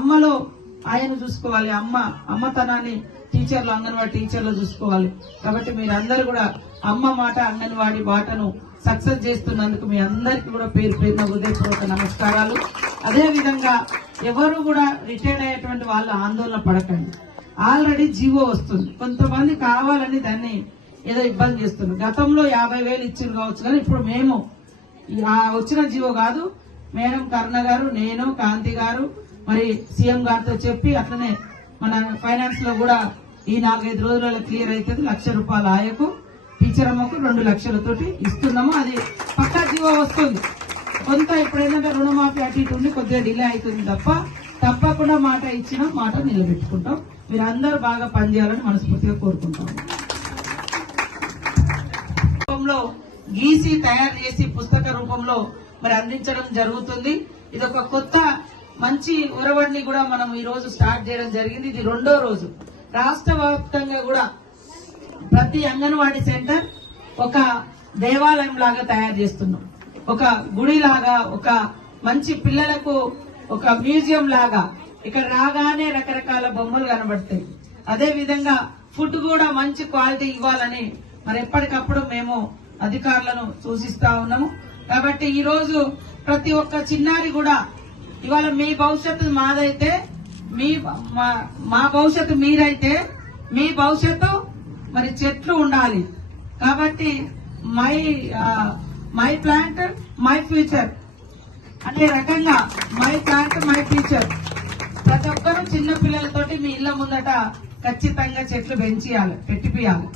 అమ్మలో ఆయన చూసుకోవాలి అమ్మ అమ్మతనాన్ని టీచర్లు అంగన్వాడి టీచర్లు చూసుకోవాలి కాబట్టి మీరందరూ కూడా అమ్మ మాట అంగన్వాడి బాటను సక్సెస్ చేస్తున్నందుకు మీ అందరికి కూడా పేరు పేరున హృదయపూర్వక నమస్కారాలు అదేవిధంగా ఎవరు కూడా రిటైర్డ్ అయ్యేటువంటి వాళ్ళు ఆందోళన పడకండి ఆల్రెడీ జీవో వస్తుంది కొంతమంది కావాలని దాన్ని ఏదో ఇబ్బంది చేస్తుంది గతంలో యాభై వేలు ఇచ్చింది కావచ్చు కానీ ఇప్పుడు మేము వచ్చిన జీవో కాదు మేడం కర్ణ గారు నేను కాంతి గారు మరి సీఎం గారితో చెప్పి అట్లనే మన ఫైనాన్స్ లో కూడా ఈ నాలుగైదు రోజులలో క్లియర్ అవుతుంది లక్ష రూపాయల ఆయకు టీచర్ అమ్మకు రెండు లక్షలతోటి ఇస్తున్నాము అది పక్కా జీవో వస్తుంది కొంత ఇప్పుడు ఏంటంటే రుణమాఫీ అటు ఇటు ఉండి కొద్దిగా డిలే అవుతుంది తప్ప తప్పకుండా మాట ఇచ్చిన మాట నిలబెట్టుకుంటాం మీరు అందరూ బాగా పనిచేయాలని మనస్ఫూర్తిగా కోరుకుంటాం రూపంలో గీసి తయారు చేసి పుస్తక రూపంలో మరి అందించడం జరుగుతుంది ఇది ఒక కొత్త మంచి ఉరవడిని కూడా మనం ఈ రోజు స్టార్ట్ చేయడం జరిగింది ఇది రెండో రోజు రాష్ట్ర వ్యాప్తంగా కూడా ప్రతి అంగన్వాడీ సెంటర్ ఒక దేవాలయం లాగా తయారు చేస్తున్నాం ఒక గుడి లాగా ఒక మంచి పిల్లలకు ఒక మ్యూజియం లాగా ఇక్కడ రాగానే రకరకాల బొమ్మలు కనబడతాయి అదే విధంగా ఫుడ్ కూడా మంచి క్వాలిటీ ఇవ్వాలని మరి ఎప్పటికప్పుడు మేము అధికారులను సూచిస్తా ఉన్నాము కాబట్టి ఈ రోజు ప్రతి ఒక్క చిన్నారి కూడా ఇవాళ మీ భవిష్యత్తు మాదైతే మీ మా భవిష్యత్తు మీరైతే మీ భవిష్యత్తు మరి చెట్లు ఉండాలి కాబట్టి my my plant my future అనే రకంగా మై ప్లాంట్ మై ఫ్యూచర్ ప్రతి ఒక్కరూ చిన్న పిల్లలతోటి మీ ఇళ్ల ముందట ఖచ్చితంగా చెట్లు పెంచియాలి పెట్టిపియాలి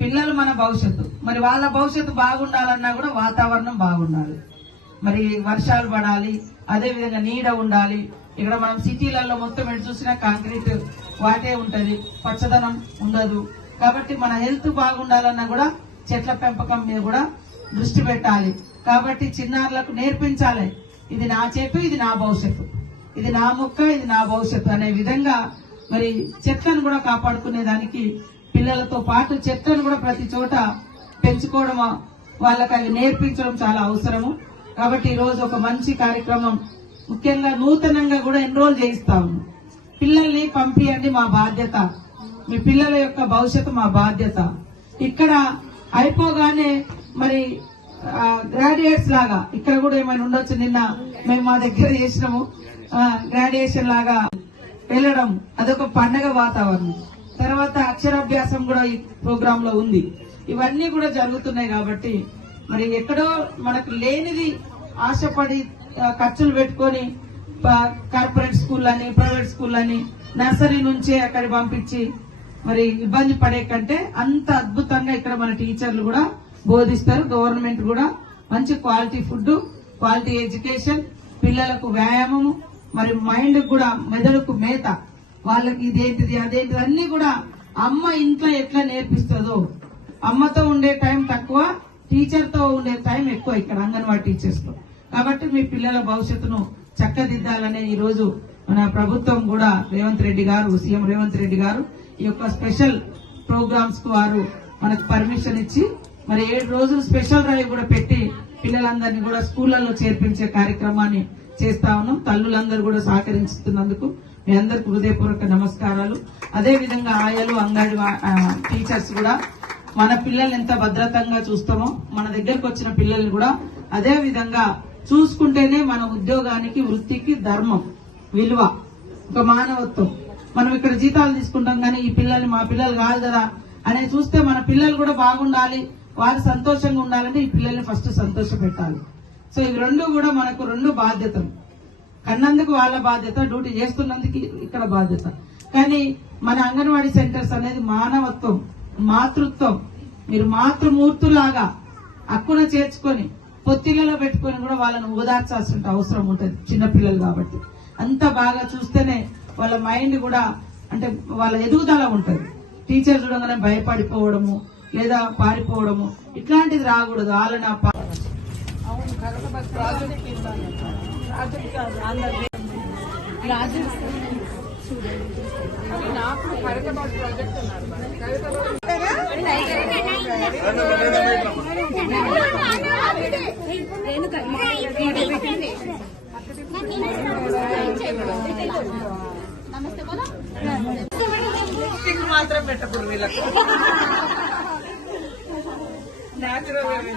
పిల్లలు మన భవిష్యత్తు మరి వాళ్ళ భవిష్యత్తు బాగుండాలన్నా కూడా వాతావరణం బాగుండాలి మరి వర్షాలు పడాలి అదేవిధంగా నీడ ఉండాలి ఇక్కడ మనం సిటీలలో మొత్తం ఎటు చూసినా కాంక్రీట్ వాటే ఉంటుంది పచ్చదనం ఉండదు కాబట్టి మన హెల్త్ బాగుండాలన్నా కూడా చెట్ల పెంపకం మీద కూడా దృష్టి పెట్టాలి కాబట్టి చిన్నారులకు నేర్పించాలి ఇది నా చేతు ఇది నా భవిష్యత్తు ఇది నా మొక్క ఇది నా భవిష్యత్తు అనే విధంగా మరి చెట్లను కూడా కాపాడుకునే దానికి పిల్లలతో పాటు చెట్లను కూడా ప్రతి చోట పెంచుకోవడం వాళ్ళకి అవి నేర్పించడం చాలా అవసరము కాబట్టి ఈరోజు ఒక మంచి కార్యక్రమం ముఖ్యంగా నూతనంగా కూడా ఎన్రోల్ చేయిస్తాము పిల్లల్ని పంపియండి మా బాధ్యత మీ పిల్లల యొక్క భవిష్యత్తు మా బాధ్యత ఇక్కడ అయిపోగానే మరి గ్రాడ్యుయేట్స్ లాగా ఇక్కడ కూడా ఏమైనా ఉండొచ్చు నిన్న మేము మా దగ్గర చేసినాము గ్రాడ్యుయేషన్ లాగా వెళ్ళడం అదొక పండగ వాతావరణం తర్వాత అక్షరాభ్యాసం కూడా ఈ ప్రోగ్రాంలో ఉంది ఇవన్నీ కూడా జరుగుతున్నాయి కాబట్టి మరి ఎక్కడో మనకు లేనిది ఆశపడి ఖర్చులు పెట్టుకొని కార్పొరేట్ స్కూల్ అని ప్రైవేట్ స్కూల్ అని నర్సరీ నుంచే అక్కడ పంపించి మరి ఇబ్బంది పడే కంటే అంత అద్భుతంగా ఇక్కడ మన టీచర్లు కూడా బోధిస్తారు గవర్నమెంట్ కూడా మంచి క్వాలిటీ ఫుడ్ క్వాలిటీ ఎడ్యుకేషన్ పిల్లలకు వ్యాయామము మరి మైండ్ కూడా మెదడుకు మేత వాళ్ళకి ఇదేంటిది అదేంటిది అన్ని కూడా అమ్మ ఇంట్లో ఎట్లా నేర్పిస్తుందో అమ్మతో ఉండే టైం తక్కువ టీచర్తో ఉండే టైం ఎక్కువ ఇక్కడ అంగన్వాడీ టీచర్స్తో కాబట్టి మీ పిల్లల భవిష్యత్తును చక్కదిద్దాలనే ఈరోజు మన ప్రభుత్వం కూడా రేవంత్ రెడ్డి గారు సీఎం రేవంత్ రెడ్డి గారు ఈ యొక్క స్పెషల్ ప్రోగ్రామ్స్ కు వారు మనకు పర్మిషన్ ఇచ్చి మరి ఏడు రోజులు స్పెషల్ డ్రైవ్ కూడా పెట్టి పిల్లలందరినీ కూడా స్కూళ్లలో చేర్పించే కార్యక్రమాన్ని చేస్తా ఉన్నాం తల్లులందరూ కూడా సహకరిస్తున్నందుకు మీ అందరికి హృదయపూర్వక నమస్కారాలు అదేవిధంగా ఆయలు అంగన్వాడీ టీచర్స్ కూడా మన పిల్లల్ని ఎంత భద్రతంగా చూస్తామో మన దగ్గరకు వచ్చిన పిల్లల్ని కూడా అదే విధంగా చూసుకుంటేనే మన ఉద్యోగానికి వృత్తికి ధర్మం విలువ ఒక మానవత్వం మనం ఇక్కడ జీతాలు తీసుకుంటాం కానీ ఈ పిల్లల్ని మా పిల్లలు కాదు కదా అనే చూస్తే మన పిల్లలు కూడా బాగుండాలి వారు సంతోషంగా ఉండాలంటే ఈ పిల్లల్ని ఫస్ట్ సంతోష పెట్టాలి సో ఇవి రెండు కూడా మనకు రెండు బాధ్యతలు కన్నందుకు వాళ్ళ బాధ్యత డ్యూటీ చేస్తున్నందుకు ఇక్కడ బాధ్యత కానీ మన అంగన్వాడీ సెంటర్స్ అనేది మానవత్వం మాతృత్వం మీరు మాతృమూర్తులాగా అక్కున చేర్చుకొని పొత్తిళ్ళలో పెట్టుకొని కూడా వాళ్ళని ఓదార్చాల్సిన అవసరం ఉంటుంది చిన్నపిల్లలు కాబట్టి అంత బాగా చూస్తేనే వాళ్ళ మైండ్ కూడా అంటే వాళ్ళ ఎదుగుదల ఉంటుంది టీచర్ చూడగానే భయపడిపోవడము లేదా పారిపోవడము ఇట్లాంటిది రాకూడదు వాళ్ళని ఆ పాజెక్ట్ ప్రాజెక్ట్ ఉన్నారు మాత్రం పెట్టకూడదు వీళ్ళకు న్యాచురల్ గా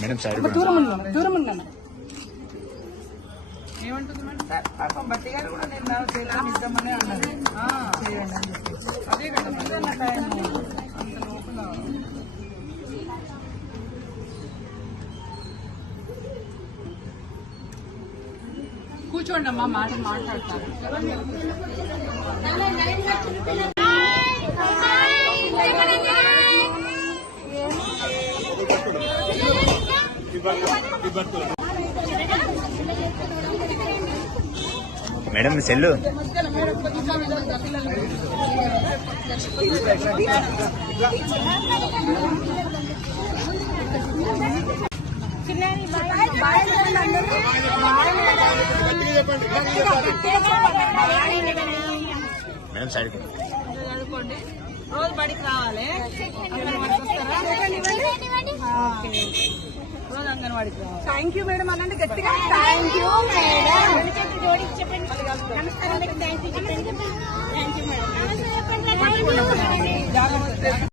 మేడం సైడ్ దూరం ఉన్నాను దూరం ఉన్నాను ఏమంటుంది మేడం పాపం బట్టి గారు కూడా నేను ఇద్దామని అన్నది అదే కదా అంత లోపల కూర్చోండి అమ్మా మాట మాట్లాడతాను మేడం సెల్లు చెప్పండి మేడం సైడ్ రోజు బడికి రావాలి రోజు అంగన్వాడికి థ్యాంక్ యూ మేడం అనండి గట్టిగా thank you thank you thank you madam